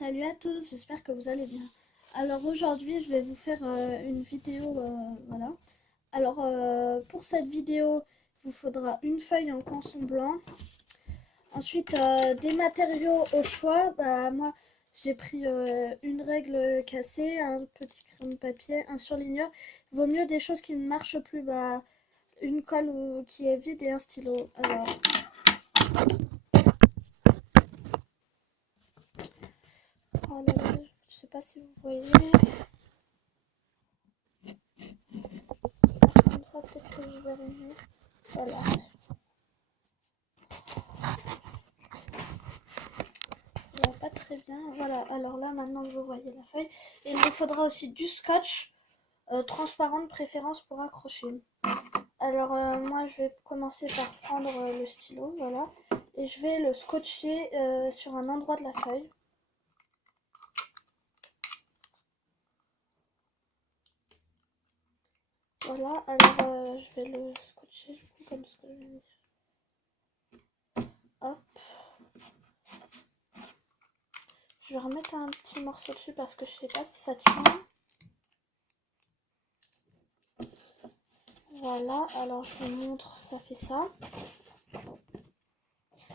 Salut à tous, j'espère que vous allez bien. Alors aujourd'hui, je vais vous faire une vidéo, voilà. Alors pour cette vidéo, il vous faudra une feuille en canson blanc. Ensuite, des matériaux au choix. Bah moi, j'ai pris une règle cassée, un petit crayon de papier, un surligneur. Il vaut mieux des choses qui ne marchent plus. Bah une colle qui est vide et un stylo. Alors oh là là, je sais pas si vous voyez. Comme ça, peut-être que vous verrez mieux. Voilà. Ça va pas très bien. Voilà, alors là, maintenant que vous voyez la feuille, il me faudra aussi du scotch transparent de préférence pour accrocher. Alors, moi, je vais commencer par prendre le stylo, voilà, et je vais le scotcher sur un endroit de la feuille. Voilà, alors je vais le scotcher du coup, comme ce que je viens de dire. Hop. Je vais remettre un petit morceau dessus parce que je sais pas si ça tient. Voilà, alors je vous montre, ça fait ça.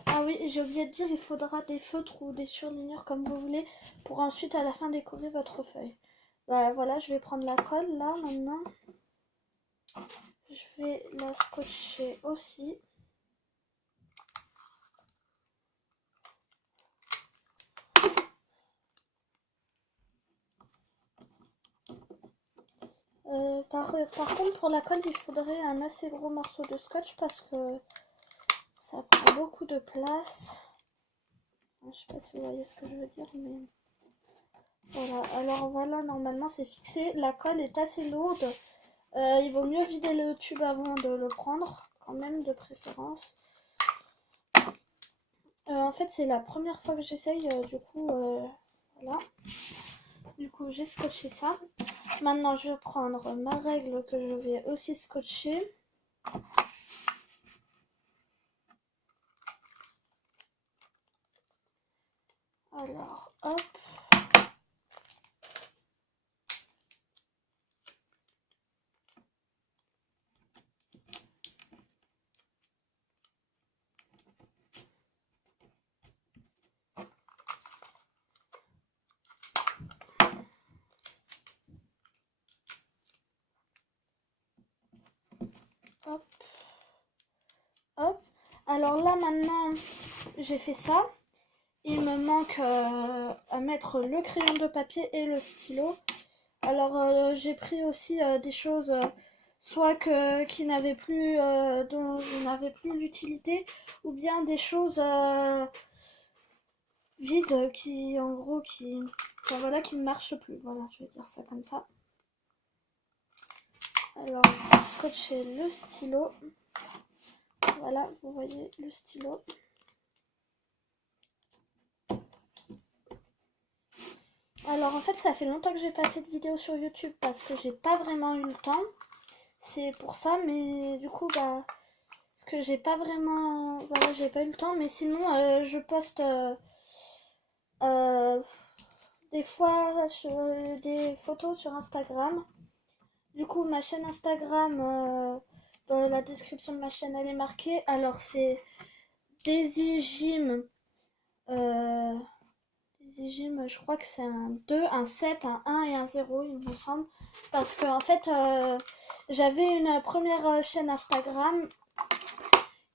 Ah oui, j'ai oublié de dire, il faudra des feutres ou des surligneurs comme vous voulez pour ensuite à la fin décorer votre feuille. Bah voilà, je vais prendre la colle là maintenant. Je vais la scotcher aussi. Par contre, pour la colle, il faudrait un assez gros morceau de scotch parce que ça prend beaucoup de place. Je sais pas si vous voyez ce que je veux dire, mais voilà. Alors voilà, normalement c'est fixé. La colle est assez lourde. Il vaut mieux vider le tube avant de le prendre, quand même, de préférence. En fait, c'est la première fois que j'essaye, du coup, voilà. Du coup, j'ai scotché ça. Maintenant, je vais prendre ma règle que je vais aussi scotcher. Alors, hop. Hop. Hop. Alors là, maintenant, j'ai fait ça. Il me manque à mettre le crayon de papier et le stylo. Alors j'ai pris aussi des choses soit qui n'avaient plus dont je n'avais plus l'utilité, ou bien des choses vides qui en gros enfin, voilà, qui ne marchent plus. Voilà, je vais dire ça comme ça. Alors je vais scotcher le stylo. Voilà, vous voyez le stylo. Alors en fait ça fait longtemps que j'ai pas fait de vidéo sur YouTube parce que j'ai pas vraiment eu le temps. C'est pour ça, mais du coup bah parce que j'ai pas vraiment, voilà, j'ai pas eu le temps, mais sinon je poste des fois des photos sur Instagram. Du coup ma chaîne Instagram, dans la description de ma chaîne elle est marquée. Alors c'est Daisy Gym, Daisy Gym, je crois que c'est un 2, un 7, un 1 et un 0 il me semble. Parce que en fait j'avais une première chaîne Instagram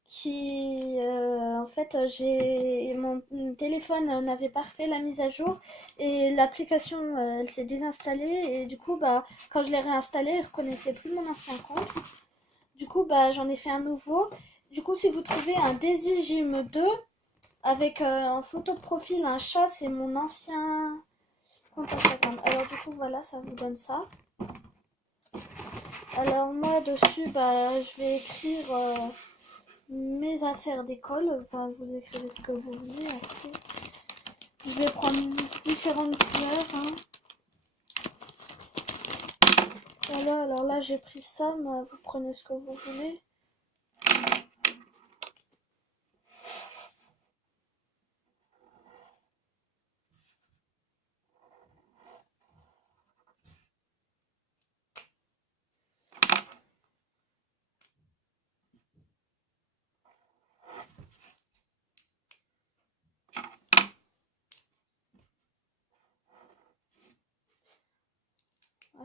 qui en fait j'ai mon téléphone n'avait pas refait la mise à jour et l'application elle s'est désinstallée et du coup bah quand je l'ai réinstallée il reconnaissait plus mon ancien compte. Du coup bah j'en ai fait un nouveau. Du coup si vous trouvez un Daisy Gym 2 avec en photo de profil un chat, c'est mon ancien compte Instagram. Alors du coup voilà, ça vous donne ça. Alors moi dessus bah je vais écrire mes affaires d'école. Enfin, vous écrivez ce que vous voulez après. Je vais prendre différentes couleurs. Hein. Voilà, alors là j'ai pris ça, mais vous prenez ce que vous voulez.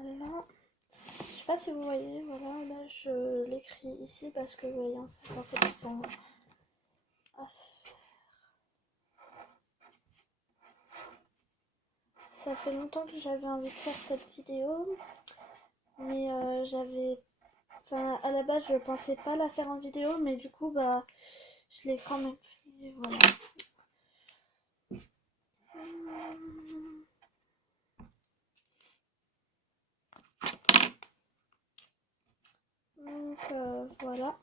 Voilà. Je sais pas si vous voyez, voilà, là je l'écris ici parce que vous voyez en fait ça à faire. Ça fait longtemps que j'avais envie de faire cette vidéo, mais enfin à la base je pensais pas la faire en vidéo, mais du coup bah je l'ai quand même fait, voilà. Donc voilà.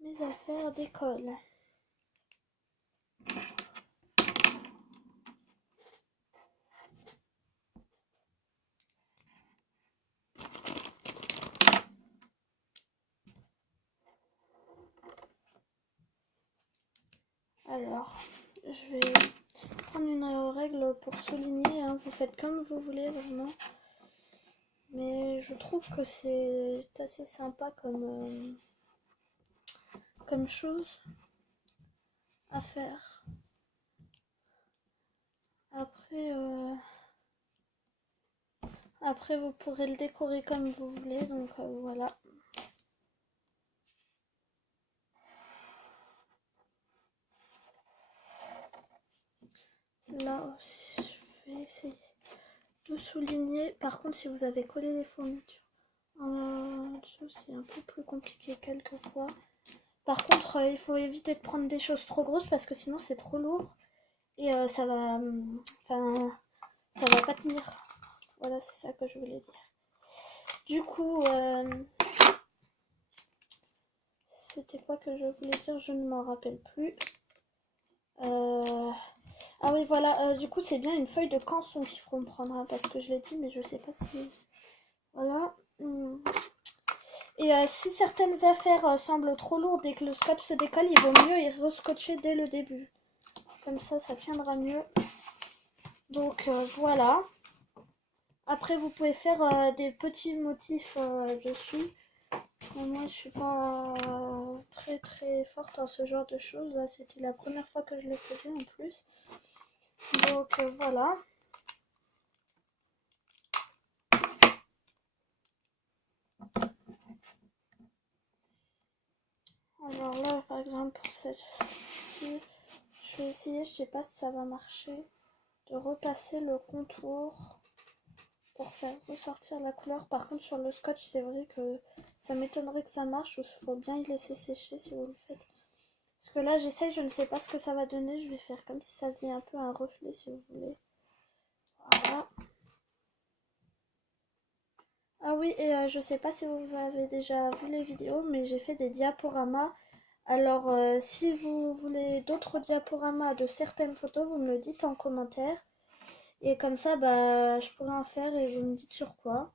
Mes affaires d'école. Alors, je vais prendre une règle pour souligner, hein. Vous faites comme vous voulez vraiment. Mais je trouve que c'est assez sympa comme chose à faire. Après vous pourrez le décorer comme vous voulez, donc voilà. Là aussi, je vais essayer de souligner. Par contre, si vous avez collé les fournitures en dessous, c'est un peu plus compliqué quelquefois. Par contre, il faut éviter de prendre des choses trop grosses parce que sinon c'est trop lourd et ça va pas tenir. Voilà, c'est ça que je voulais dire. Du coup, c'était quoi que je voulais dire? Je ne m'en rappelle plus. Ah oui, voilà. Du coup, c'est bien une feuille de canson qu'il faut me prendre, hein, parce que je l'ai dit, mais je sais pas si... Voilà. Et si certaines affaires semblent trop lourdes et que le scotch se décolle, il vaut mieux y rescotcher dès le début. Comme ça tiendra mieux. Donc voilà. Après, vous pouvez faire des petits motifs dessus. Moi, je suis pas très très forte en ce genre de choses. Là, c'était la première fois que je le faisais en plus. Donc voilà. Alors là, par exemple, pour celle-ci, je vais essayer, je sais pas si ça va marcher, de repasser le contour pour faire ressortir la couleur. Par contre, sur le scotch, c'est vrai que ça m'étonnerait que ça marche, ou il faut bien y laisser sécher si vous le faites. Parce que là, j'essaye, je ne sais pas ce que ça va donner. Je vais faire comme si ça faisait un peu un reflet, si vous voulez. Voilà. Ah oui, et je sais pas si vous avez déjà vu les vidéos, mais j'ai fait des diaporamas. Alors, si vous voulez d'autres diaporamas de certaines photos, vous me le dites en commentaire. Et comme ça, bah, je pourrais en faire et vous me dites sur quoi.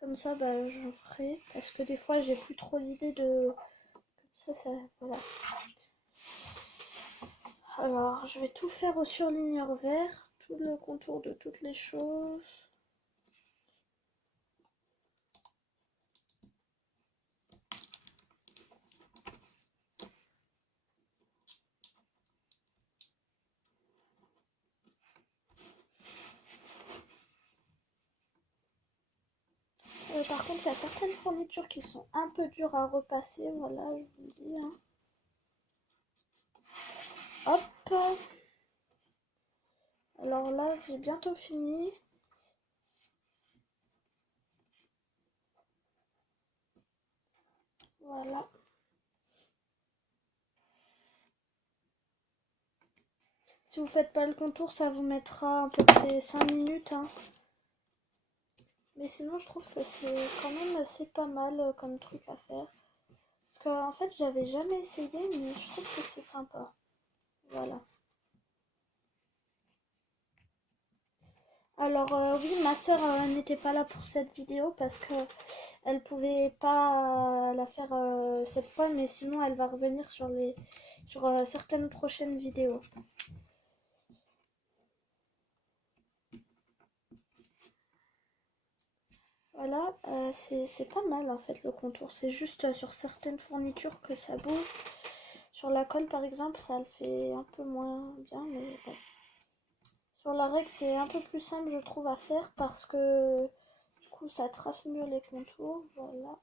Comme ça, bah, j'en ferai. Parce que des fois, j'ai plus trop d'idées de... Comme ça, voilà. Alors, je vais tout faire au surligneur vert. Tout le contour de toutes les choses. Par contre, il y a certaines fournitures qui sont un peu dures à repasser. Voilà, je vous le dis. Hein. Hop. Alors là, j'ai bientôt fini. Voilà. Si vous faites pas le contour, ça vous mettra à peu près 5 minutes. Hein. Mais sinon, je trouve que c'est quand même assez pas mal comme truc à faire. Parce que en fait, j'avais jamais essayé, mais je trouve que c'est sympa. Voilà. Alors oui, ma soeur n'était pas là pour cette vidéo parce que elle pouvait pas la faire cette fois, mais sinon elle va revenir sur certaines prochaines vidéos. Voilà, c'est pas mal en fait le contour. C'est juste sur certaines fournitures que ça bouge. Sur la colle par exemple, ça le fait un peu moins bien, mais bon. Sur la règle, c'est un peu plus simple je trouve à faire parce que du coup ça trace mieux les contours. Voilà.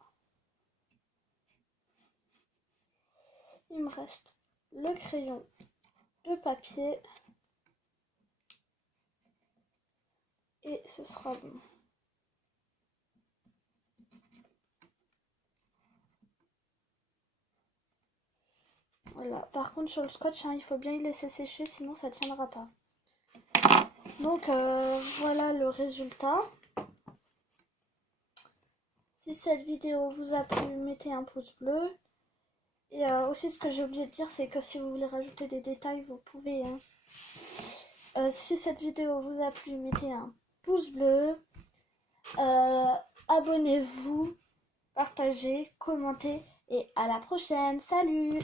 Il me reste le crayon de papier et ce sera bon. Voilà. Par contre sur le scotch, hein, il faut bien y laisser sécher sinon ça tiendra pas. Donc voilà le résultat. Si cette vidéo vous a plu, mettez un pouce bleu. Et aussi ce que j'ai oublié de dire, c'est que si vous voulez rajouter des détails, vous pouvez. Hein. Si cette vidéo vous a plu, mettez un pouce bleu. Abonnez-vous, partagez, commentez et à la prochaine. Salut!